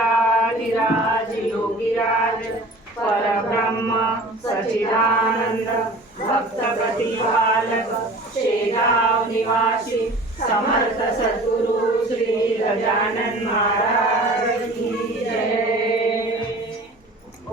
महाराजाधिराज योगीराज परब्रह्म सच्चिदानंद भक्त प्रतिपालक शेगाव निवासी समर्थ सद्गुरु श्री गजानन महाराज की जय।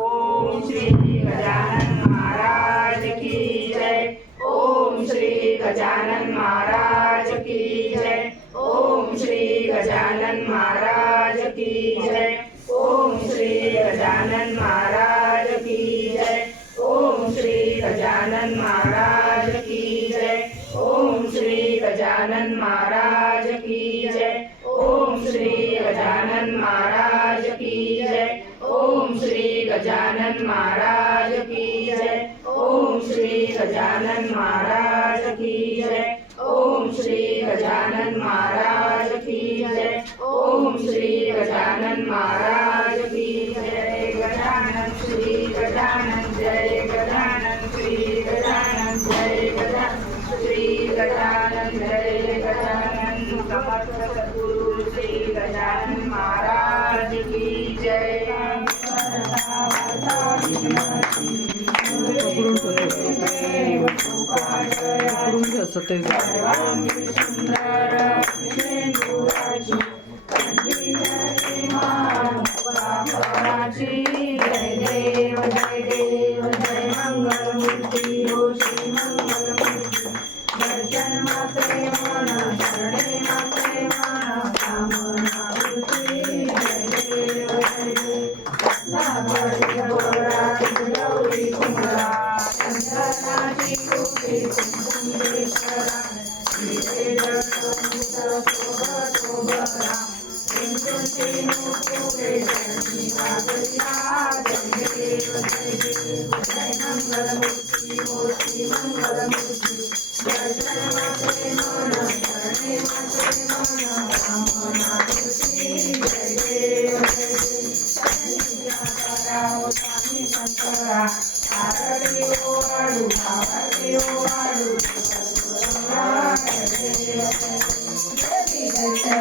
ओम श्री गजानन महाराज की जय। ओम श्री गजानन महाराज की जय। ओम श्री गजानन महाराज की जय। ओम श्री गजानन महाराज की जय। ओम श्री गजानन महाराज की जय। ओम श्री गजानन महाराज की जय। ओम श्री गजानन महाराज की जय। ओम श्री गजानन महाराज की जय। ओम श्री गजानन महाराज की जय। ओम श्री गजानन महाराज की जय। ओम श्री गजानन महाराज की जय। गजानन श्री गजानन जय गजानन श्री गजानन जय गजानन श्री गजानन जय गजानन समर्थ सद्गुरु श्री गजानन महाराज की जय। जय देव जय देव जय मंगलमूर्ती हो श्री मंगलमूर्ती दर्शन मात्रे मन शरणे मात्रे मन कामना मूर्ती जय देव जय देव नागरी गोरा गौरी कुमरा चंद्रनाची गोपी कुंकुमेश्वरा श्री शोभरा जय मंगलमूर्ती हो श्री मंगलमूर्ती दर्शन मात्रे मन शरणे मात्रे मन कामना मूर्ती जय देव जय देव स्वामी शंकरा आरती ओ वाळू आरती ओ वाळू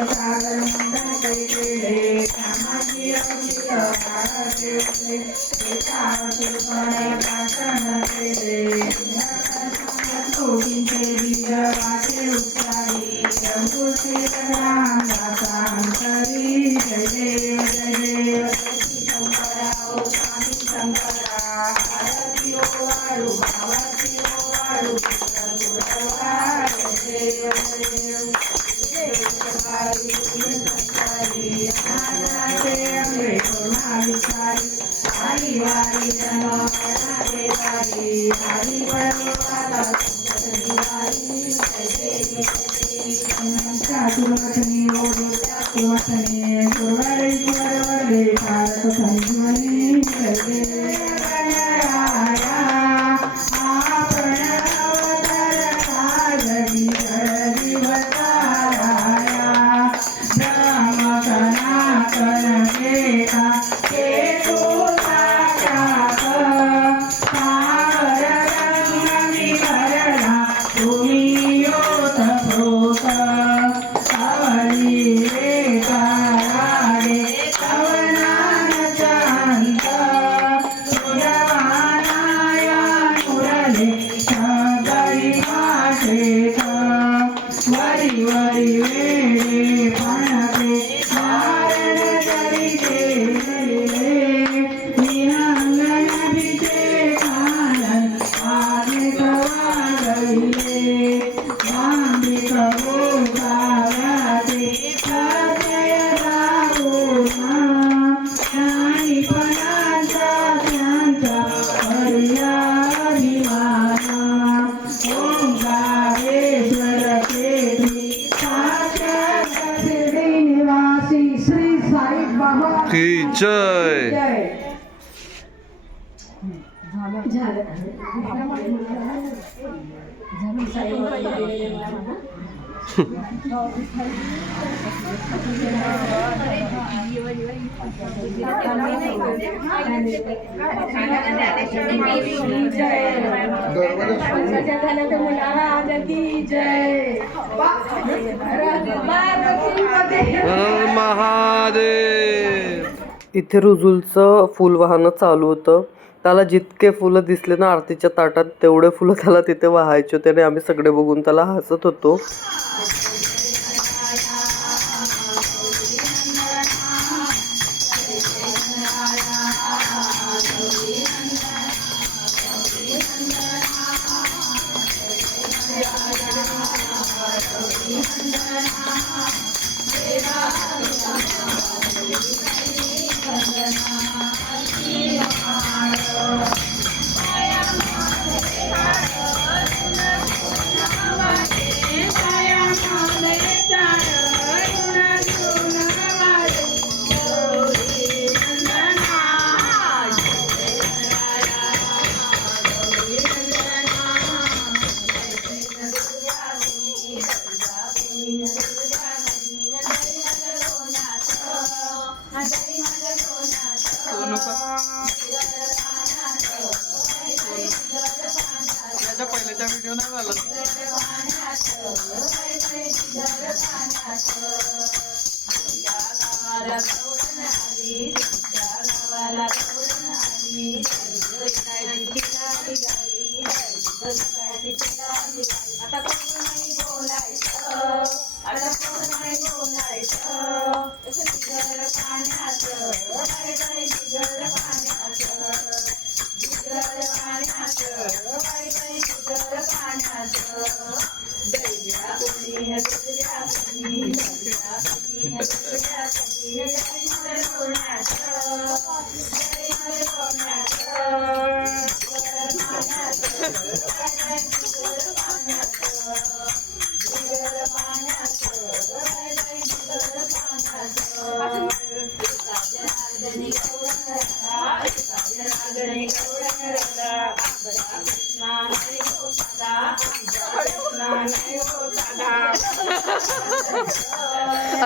सागर मंडन कैले कामाची अवचित भारते प्रार्थन केले गोविंदे बीज वाटे उच्चारी रघुश्री रामदासांतरी जय देव जय देव शंकरा ओ स्वामी शंकरा आरती ओ वाळू आरती ओ वाळू जय देव जय देव की जय। जय महादेव. इथे रुजुलचं फुल वाहनं चालू होतं. त्याला जितके फुलं दिसले ना आरतीच्या ताटात तेवढे फुलं त्याला तिथे वाहायचे होते आणि आम्ही सगळे बघून त्याला हसत होतो. पहिल्याच्या व्हिडिओ नाही झाला.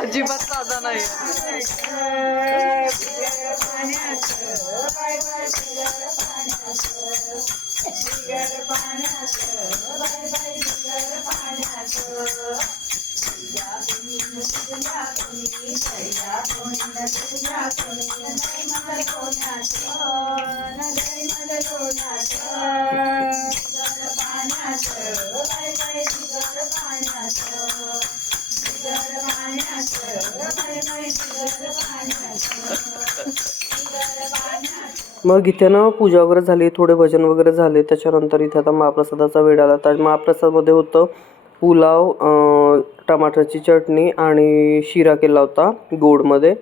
अजिबात साधा नाही. मग इथे ना पूजा वगैरे झाली, थोडे भजन वगैरे झाले. त्याच्यानंतर इथे आता महाप्रसादाचा वेळ आला. तर महाप्रसादमध्ये होतं पुलाव, टमाटरची चटणी आणि शिरा केला होता गोडमध्ये.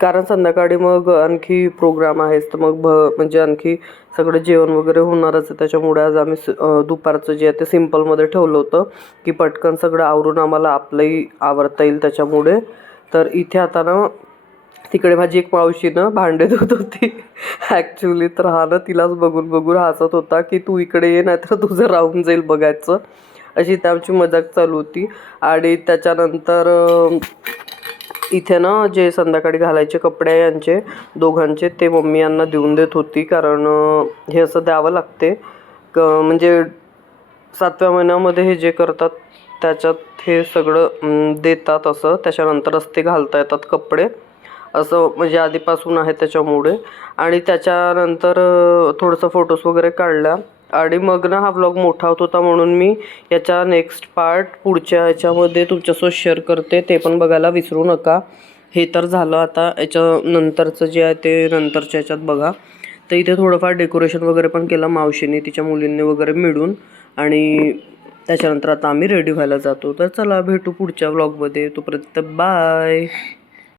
कारण संध्याकाळी मग आणखी प्रोग्राम आहेच, तर मग म्हणजे आणखी सगळं जेवण वगैरे होणारच आहे. त्याच्यामुळे आज आम्ही दुपारचं जे आहे ते सिम्पलमध्ये ठेवलं होतं की पटकन सगळं आवरून आम्हाला आपलंही आवरता येईल त्याच्यामुळे. तर इथे आता ना तिकडे माझी एक मावशीनं भांडे धुत होती ॲक्च्युली. तर हा ना तिलाच बघून बघून हसत होता की तू इकडे ये, नाही तर तुझं राहून जाईल बघायचं. अशी त्याची मजाक चालू होती. आणि त्याच्यानंतर इथे ना जे संध्याकाळी घालायचे कपडे यांचे दोघांचे ते मम्मी यांना देऊन देत होती. कारण हे असं द्यावं लागते म्हणजे 7व्या महिन्यामध्ये हे जे करतात त्याच्यात हे सगळं देतात असं. त्याच्यानंतरच ते घालता येतात कपडे असं, म्हणजे आधीपासून आहे त्याच्यामुळे. आणि त्याच्यानंतर थोडंसं फोटोज वगैरे काढल्या. आणि मग ना हा व्लॉग मोठा होत होता म्हणून मी याचा नेक्स्ट पार्ट पुढच्या ह्याच्यामध्ये तुमच्यासोबत शेअर करते, ते पण बघायला विसरू नका. हे तर झालं, आता याच्यानंतरचं जे आहे ते नंतरच्या ह्याच्यात बघा. तर इथे थोडंफार डेकोरेशन वगैरे पण केलं मावशीने तिच्या मुलींनी वगैरे मिळून. आणि त्याच्यानंतर आता आम्ही रेडी व्हायला जातो. तर चला भेटू पुढच्या व्लॉगमध्ये. तोपर्यंत बाय.